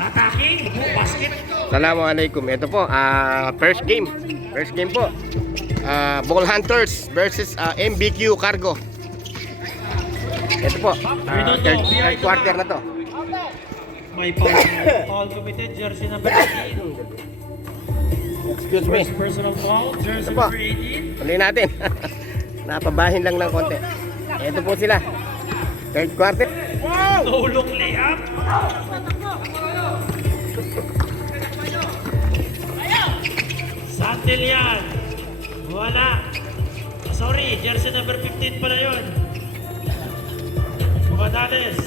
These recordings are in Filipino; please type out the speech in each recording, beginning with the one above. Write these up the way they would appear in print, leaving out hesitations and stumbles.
Attacking, basket. Assalamualaikum. Ito po, first game. First game po. Ball Hunters versus MBQ Cargo. Ito po, third quarter na to. May foul committed, jersey number 18. Excuse me. First personal foul, jersey Ito po. number 18. Uli natin. Napabahin lang ng konti. Ito po sila. Third quarter. Tulong layup. Santil yan. Wala. Sorry, jersey number 15 pala yun. Gumadales.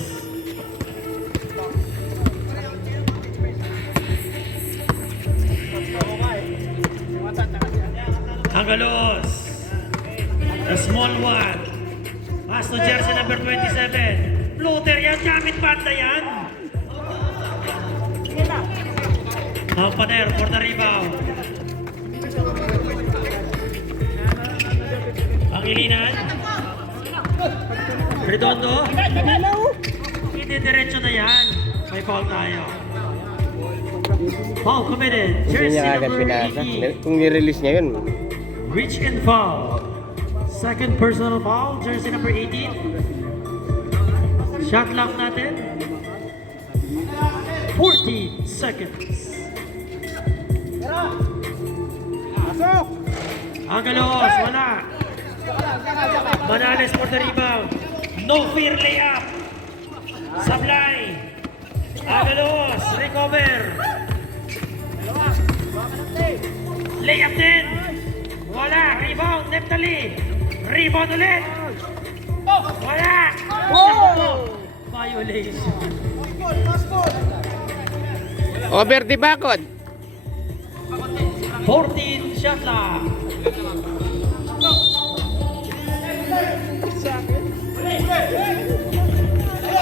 Angalos. The small one. Pass to jersey number 27. Floater yan, gamit banda yan. Pader for the rebound. Pangilinan. Redondo. Hindi diretso na yan. May foul tayo. Foul committed. Hindi Jersey niya agad number pinasa. 18. Kung nirelease niya yun, Reach and foul. Second personal foul, jersey number 18. Shot clock natin. 14 seconds. Agalos, wala. Manales for the rebound. No fear layup. Sablay. Agalos, recover. Layup din. Wala, rebound, Neptali. Rebound ulit. Wala. Violation. over the bakod. 14 shot clock.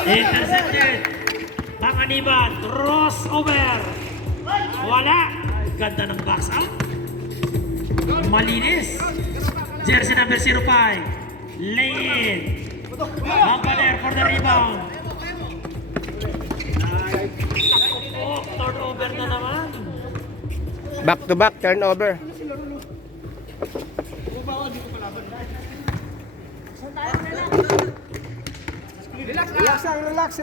Intercepted. Panganiban, crossover. Wala. Ganda ng box out. Malinis. Jersey number 05. Lay in. Pampaler for the rebound. Oh, turnover na naman. Back to back turnover. Relax.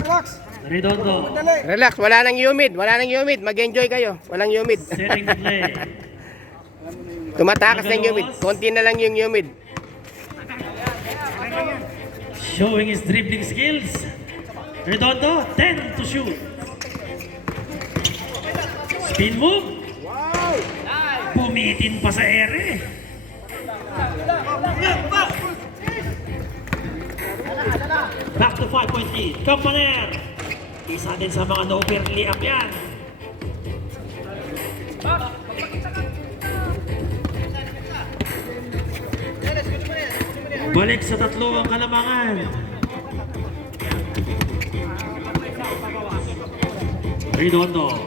Redondo. Relax, wala nang humid. Wala nang humid. Mag-enjoy kayo. Walang humid. Setting the play. Tumatakas ng humid. Konti na lang yung humid. Showing his dribbling skills. Redondo, 10 to shoot. Spin move. Pumitin pa sa ere. Back to 5-point lead. Kampaner. Isa din sa mga no-fair layup yan. Balik sa tatlo ang kalamangan. Redondo.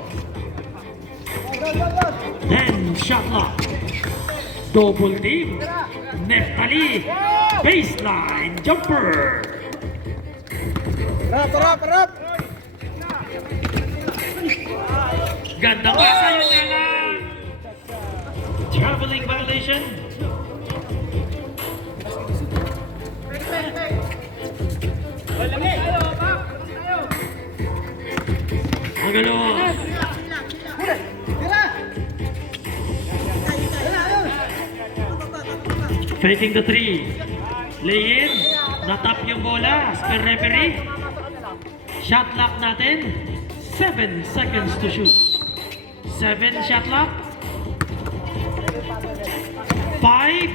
10 shot lock. Double team. Neftali. Baseline jumper. Harap. Gandang pasa yun na lang. Traveling violation. Magalos. Faking the three. Lay in. Natap yung bola. Spare referee. Shot clock natin. 7 seconds to shoot. 7 shot clock. 5.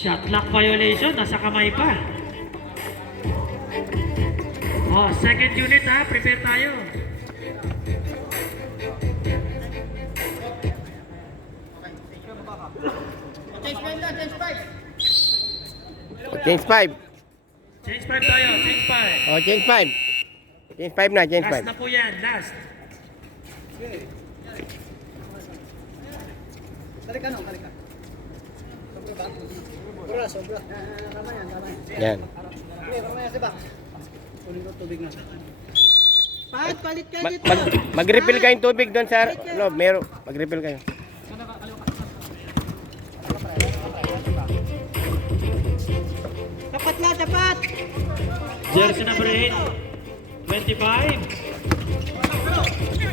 Shot clock violation. Nasa kamay pa. Oh, second unit ha. Prepare tayo. Change 5. Change 5 tayo. Change 5. Oh, change 5. Change 5 na, change Last 5. na po yan. Last. Balik ka. Sobra. Tama yan. Yan. Pat, palit ka dito. Mag-refill kayong tubig doon sa loob. Meron. Mag-refill kayo. Tapat na, tapat. Jersey number 8, 25.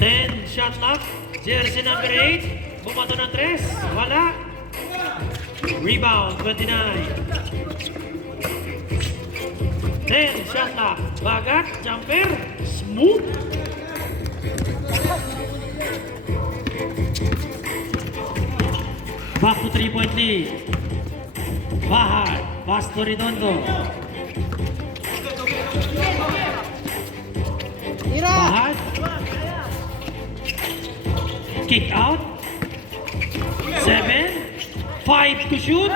10 shot clock. Jersey number 8, bumato ng 3. Wala. Rebound, 29. 10 shot clock. Bagat, jumper, smooth. Back to 3-point lead. Bahad, pass to Redondo. Tira. Bahad. Kick out. 7. 5 to shoot.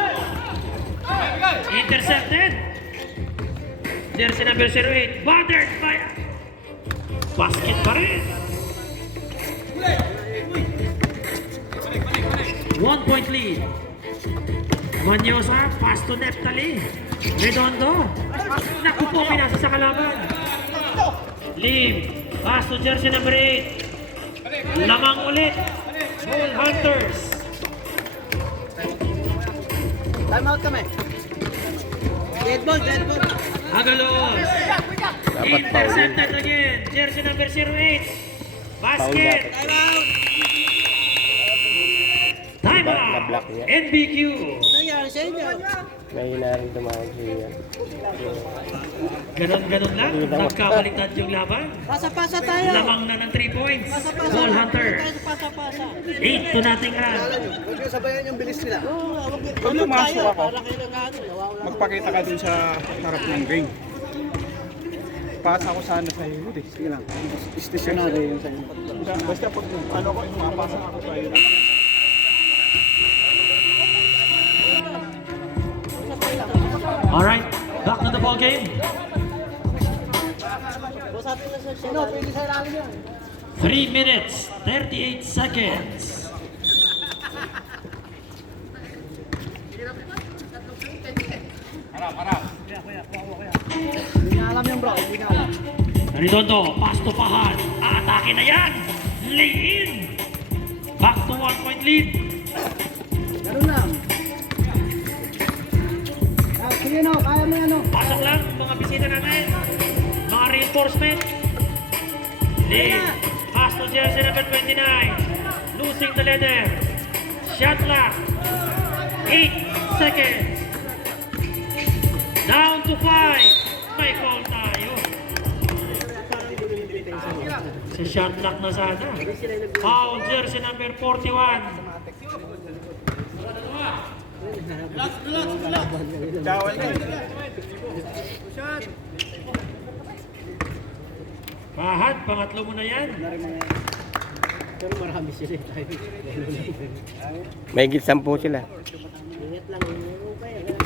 Intercepted. Jersey number 08. Battered by... Basket pa rin. 1 point lead. Manyosa, pass to Neftali. Redondo. Naku po, pinasa sa kalaban. Lim, pass to jersey number 8. Lamang ulit. Bull Hunters. Time out kami. Dead ball, dead ball. Agalos. Dapat Intercepted again. Jersey number 08. Basket. Time out. Time Na-block out. niya. NBQ. Nangyari sa inyo. May hinaring tumawag siya. Ganon-ganon lang. Nagkabaliktad yung laban. Pasa-pasa tayo. Lamang na ng 3 points. Pasa-pasa. Bull Hunter. Pasa-pasa. 8 to nothing run. Huwag niyo sabayan yung bilis nila. Pag pumasok ako, para kayo nag-ano. Nawawala. magpakita ka dun sa harap ng ring. Pasa ako sana sa iyo. Sige lang. Stationary yun sa iyo. Basta pag ano ko, mapasa ako sa iyo. Alright, back to the ball game. Usapin na sa sino, pwede sa ilalim yan. 3 minutes, 38 seconds. Hindi na alam yan bro, hindi na alam. Redondo, pass to Pahad. Aatake na yan. Lay in. Back to 1 point lead. Ganun lang. Sige no, kaya mo yan no. Pasok lang mga bisita namin. Mga reinforcement. Lee, pass to jersey number 29. Losing the leader. Shot clock. 8 seconds. Down to 5. May foul tayo. Sa shot clock na sana. Foul jersey number 41. Dawal ka. Bahad, pangatlo mo na yan. Pero marami sila tayo. May higit 10 sila. Ingat lang, yung pa yan.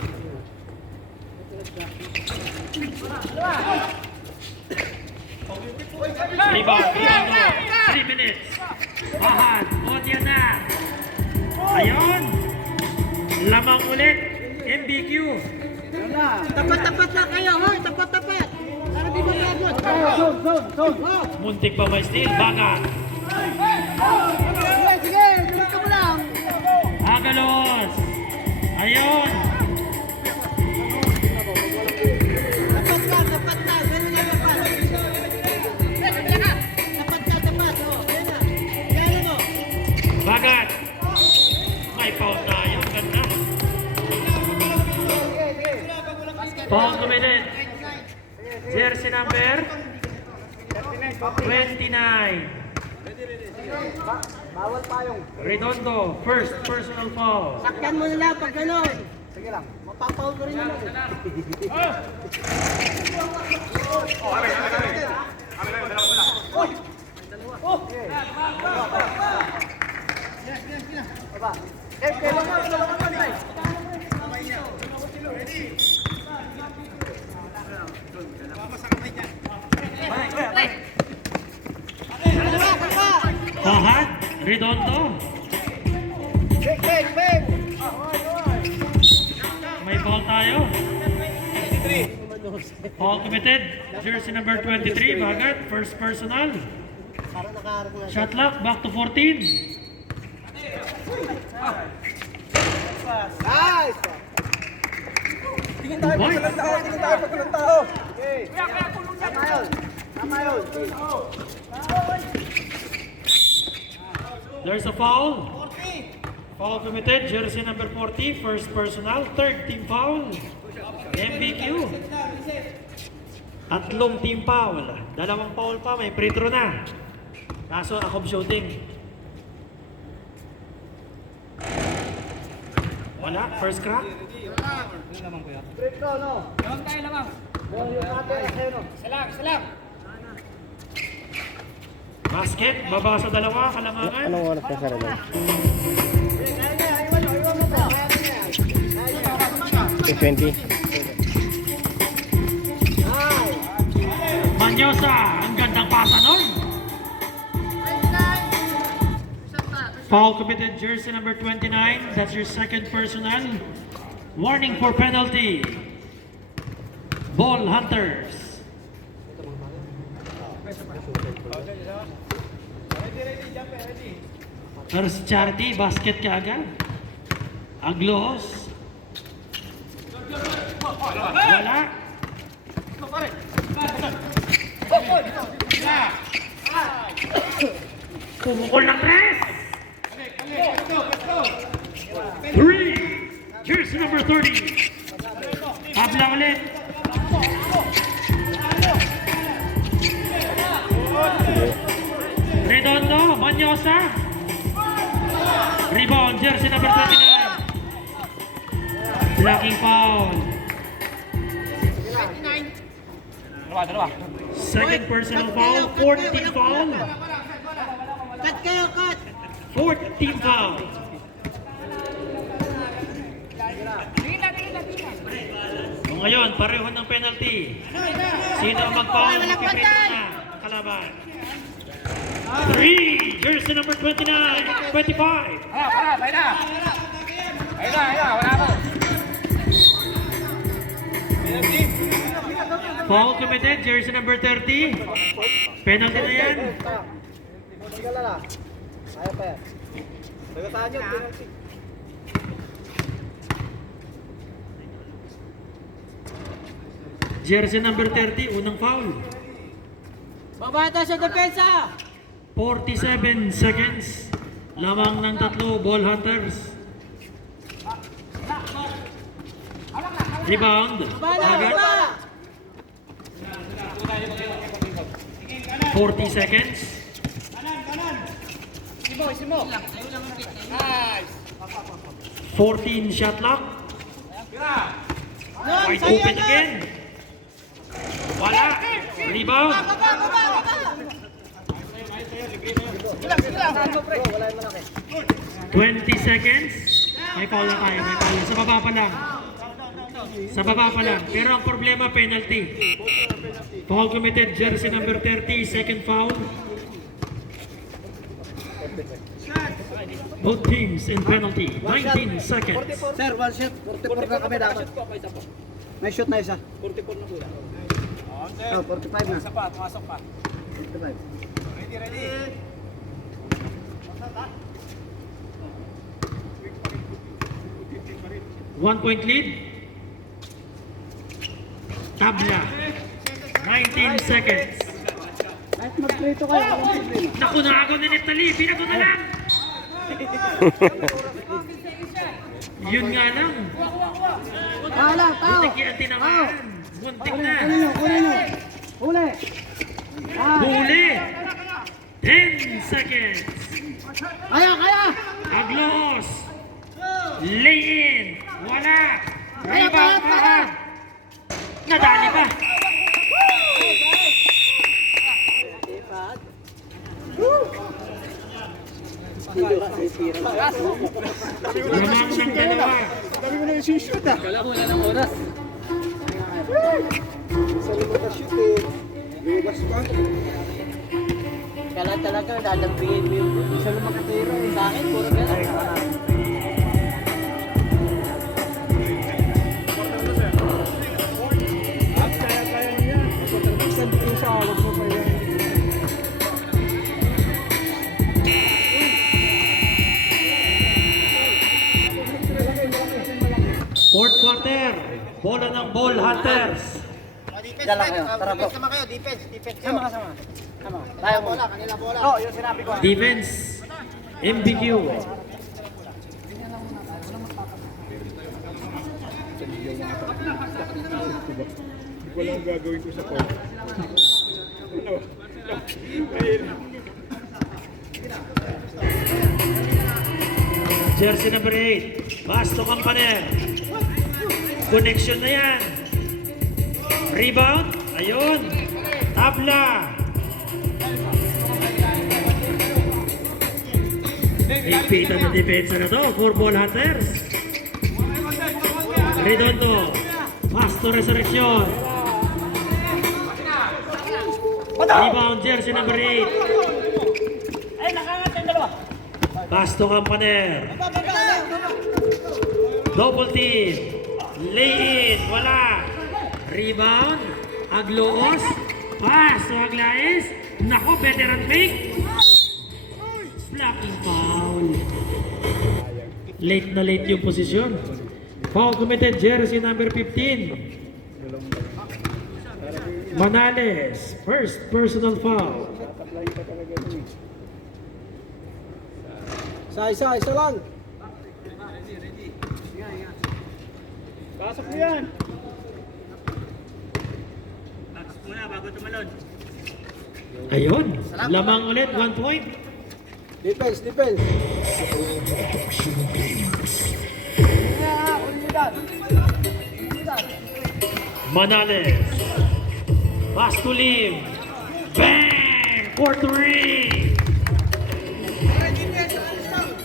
Rebound, Redondo. 3 minutes. Bahad, Odia na. Ayun. Lamang ulit. MBQ. Tapat-tapat na kayo, hoy, tapat-tapat. Para di maglagot. Zone. Muntik pa may steal. Bagat. Sige, dito mo lang. Agalos. Ayun. Tapat ka, tapat na. Ganun na tapat. Tapat ka, tapat. Oh, yan na. Yan mo. Bagat. May foul tayo. Ganda. Foul committed. Jersey number 29. Bawal payong. Redondo. First personal foul. Sakyan mo nila pag gano'n. Sige lang. Mapapaul ko rin naman. Bahad. Redondo. May foul tayo. Foul committed. Jersey number 23, Bagat. First personal. Shot clock, back to 14. Nice! Tingin tayo pag Points. walang tao, tingin tayo pag walang tao. Okay. Tama yun. Tama yun. There's a foul. Foul committed. Jersey number 40, first personal. Third team foul. MBQ. Tatlong team foul. Dalawang foul pa, may free throw na. Kaso akong shooting. Wala, first crack. Break ko, no? Lamang tayo, lamang. Yung natin, sa'yo, no? Basket, baba sa dalawa, kalamangan. Anong oras na sa rin? 20. Manyosa, ang gandang pasa nun. Foul committed, jersey number 29. That's your second personal. Warning for penalty. Ball Hunters. First Charity, basket ka agad. Aglos. Wala. Pumukol ng press. 3. Jersey number 30. Tabla ulit. Redondo, Manyosa. Rebound, jersey number 29. Blocking foul. Second personal foul, fourth team foul. Cut kayo, cut! Fourth team foul. O ngayon, pareho ng penalty. Sino ang mag-foul? Mag-free na kalaban. 3, jersey number 29, 25. Foul committed, jersey number 30. Penalty na yan. Sige lang, ah. Kaya pa yan. Tagataan yun, penalty. Jersey number 30, unang foul. Babata sa depensa! 47 seconds. Lamang ng tatlo, Ball Hunters. Rebound. Agad. 40 seconds. 14 shot clock. Wide open again. Wala. Rebound. 20 seconds. May foul na tayo. May foul. Sa baba pa lang. Sa baba pa lang. Pero ang problema, penalty. Foul committed, jersey number 30, second foul. Both teams in penalty. 19 seconds. Sir, one shot. 44 na kami dapat. May shoot na isa. 44 na kuya. Oh, 45 na. Isa pa, pumasok pa. 45. Ready. 1 point lead. Tabla. 19 seconds. Kahit mag-prito kayo, walang problema. Naku na ako ni Netali. Binago na lang. Yun nga lang. Hala, tao! Muntik yan tinamaan. Muntik na. Kunin nyo, kunin nyo. Huli! Ah, Huli. 10 seconds. kaya, kaya! Aglos. Lay in. Wala. Rebound pa. Nadali pa. Lamang ng dalawa. Dami mo na yung shoot ah. Sa limang na shoot eh. Lumabas pa. Kala talaga, lalagbihin mo yung isa lumang katira. Sa akin, puro gano'n. Bola ng Ball Hunters. Diyan lang kayo. Tara bro. Sama kayo, defense. Sama. Tayo bola, kanila bola. Oh, yung sinabi ko. Defense, MBQ. Hindi ko alam ang gagawin ko sa court. Ano? Ayun. Jersey number 8, Basto Campaner. Connection na yan. Rebound, ayun. Tabla. Higpitan na depensa na to for Ball Hunters. Redondo, Basto Resurrection. Rebound, Jersey number 8. Basto Campaner. Double team. Lay in. Wala. Rebound. Agloos. Pass to Aglais. Nako, veteran fake. Blocking foul. Late na late yung posisyon. Foul committed, jersey number 15. Manales. First personal foul. Isa lang. Pasok mo yan. Ayun. Lamang ulit. 1 point. Defense. Manales. Pass to Lim. Bang! 4-3.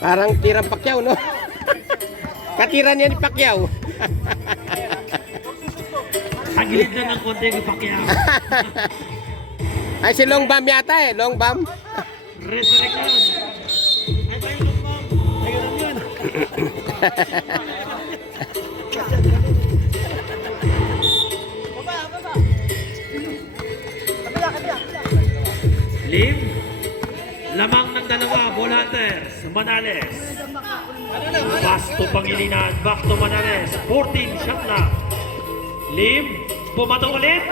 Parang tirang Pacquiao, no? Katira niya ni Pacquiao. Tagilid na ng konti yung Pacquiao. Ay, si Long Bam yata eh. Long Bam. Resurrection. Ay, tayo ng mom. Tayo lang yun. Lim. Lamang ng dalawa. Ball Hunters. Manales. Basto Pangilinan. Back to Manales. 14 shot lang. Lim. Pumato ulit.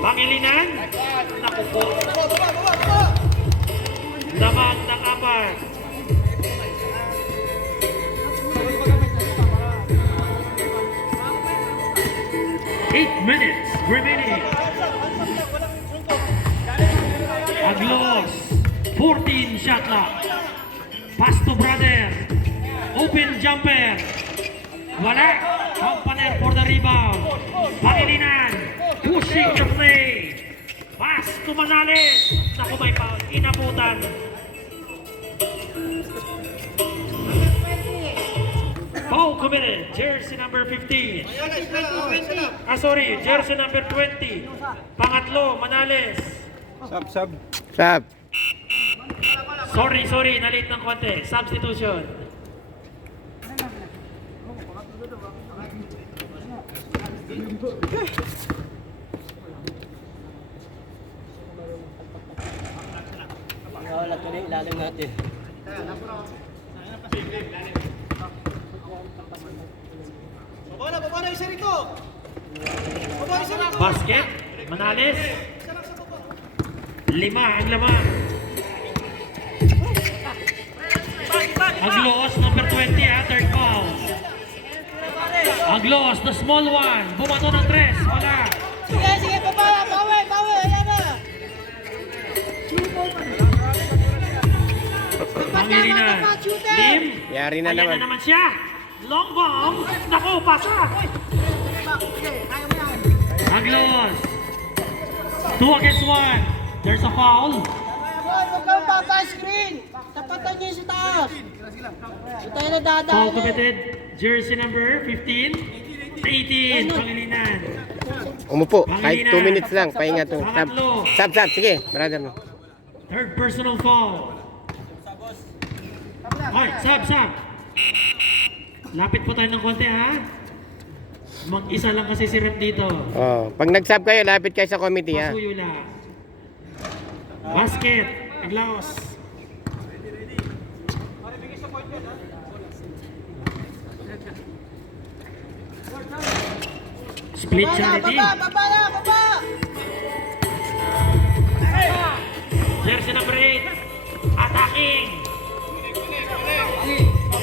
Pangilinan. Naku po. Lamang ng apat. Eight minutes remaining. Aglos. 14 shot clock. Pass to brother. Open jumper. Wala. Campaner for the rebound. Pangilinan. Pushing the play. Pass to Manales. Naku, may foul. Inabutan. Foul committed. Jersey number 15. Sorry. Jersey number 20. Pangatlo, Manales. Sab. Sab. Sorry. Nalit ng konti. Substitution. Wala ko na ilalim natin. Baba na isa rito. Basket. Manales. 5 ang laman. Aglos, number 20, third foul. Aglos, the small one. Bumato ng 3. Wala. Sige, baba. Bawi. Ayan na. Pangilinan. Lim. Yari na Ayan naman. na naman siya. Long bomb. Naku, pasa. Aglos. 2 against 1. There's a foul. Huwag kang papa-screen. Tapatan niyo sa taas. Ito tayo na Foul dadaan. committed. Jersey number 15. 18. Pangilinan. Umupo. Kahit 2 minutes lang. Pahinga to. Sab. Sige, brother mo. Third personal foul. Ay, sab. Lapit po tayo ng konti, ha? Mag-isa lang kasi si Rep dito. Oh, pag nag-sub kayo, lapit kayo sa committee, ha? Pasuyo lang. Basket. Aglaos. Split charity. Jersey number 8. Attacking.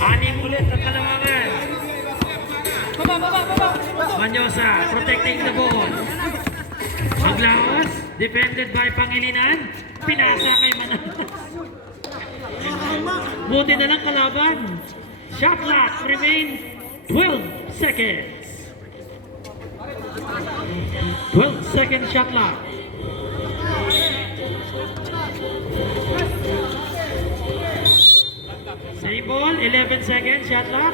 Anim ulit ang kalamangan. Manyosa protecting the ball. Maglaos, defended by Pangilinan. Pinasa kay Manalas. Buti na lang kalaban. Shot clock remain 12 seconds. 12 second shot clock. Same ball, 11 seconds shot clock.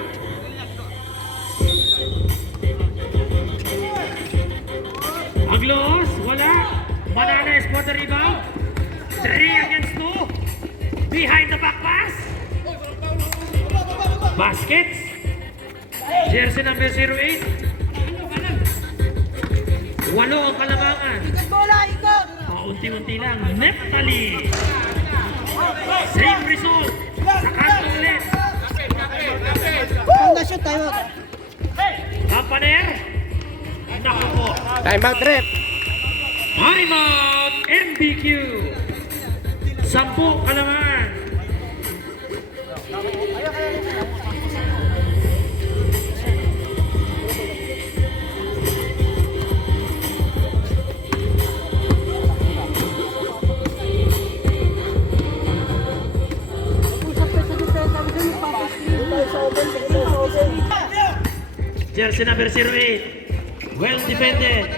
Aglos, wala. Manalas for the rebound. 3 against 2. Behind the back pass. Baskets. Jersey number 08. Walo ang kalamangan. Paunti-unti lang. Neptali. Same result. Sa kanto ulit. Pang-shoot tayo. Kampaner. Naku po. Time out rep. Parimount MBQ. 10 kalamangan. Jersey number 08. Well defended.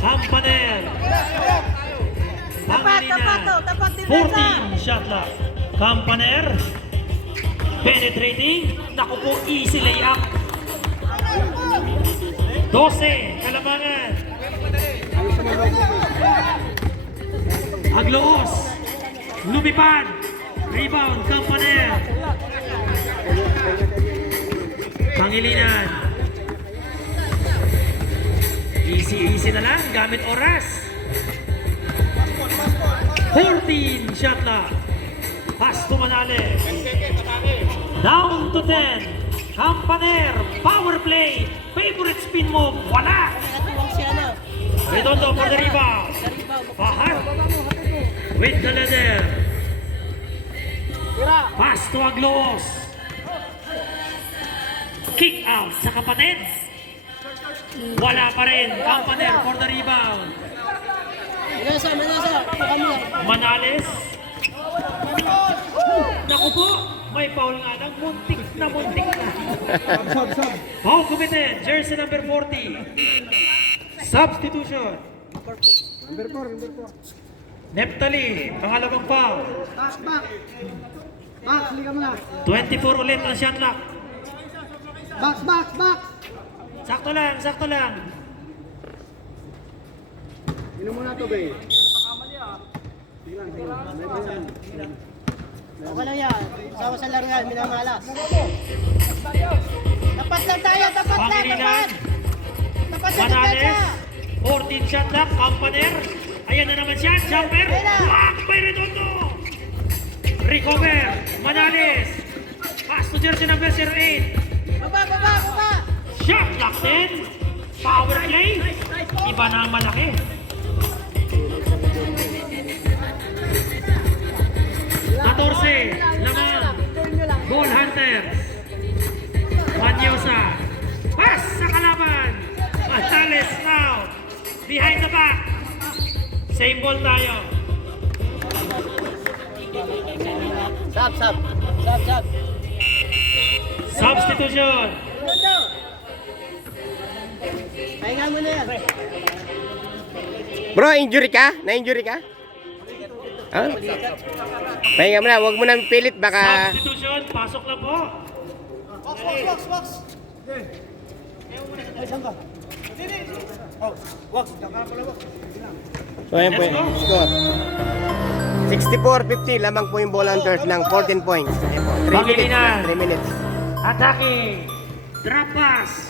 Kampaner. Pangilinan. 14 shot clock. Kampaner. Penetrating. Naku po, easy layup. 12 kalamangan. Agloos. Lumipad. Rebound. Kampaner. Pangilinan. Easy na lang, gamit oras. 14 shot clock. Pass to Manales. Down to 10. Kampaner, power play. Favorite spin move, wala. Redondo for the rebound. Pahar. With the leather. Pass to Aglos. Kick out sa kapatid. Wala pa rin. Kampaner for the rebound. Manales. Naku po, may foul nga lang. Muntik na. Foul committed. Jersey number 40. Substitution. Number 4. Neptali, pangalawang foul. Max, hindi ka muna. 24 ulit ang shot clock. Max. Sakto lang. Inom muna to, be. Okay lang yan. Sama sa laro yan, minamalas. Tapat lang tayo, tapat. Pangilinan. Tapat sa Manales. depensa. 14 shot clock. Kampaner. Ayan na naman siya. Jumper. Block by Redondo. Recover. Manales. Pass to jersey number 08. Baba. Shot clock din. Power play. Iba na ang malaki. Katorse. Lamang. Ball Hunters. Manyosa. Pass sa kalaban. Manales now. Behind the back. Same ball tayo. Sab. Substitution. Pahinga mo na yan. Bro, injury ka? Na-injury ka? Ha? Pahinga mo na, huwag mo na pilit, baka... Substitution. Pasok lang po. Wax. So, ayan po Let's yun. go. Score. 64-50, lamang po yung ball hunters ng 14 points. Ayan po. 3 minutes. Pangilinan. 3 minutes. Attacking. Drop pass.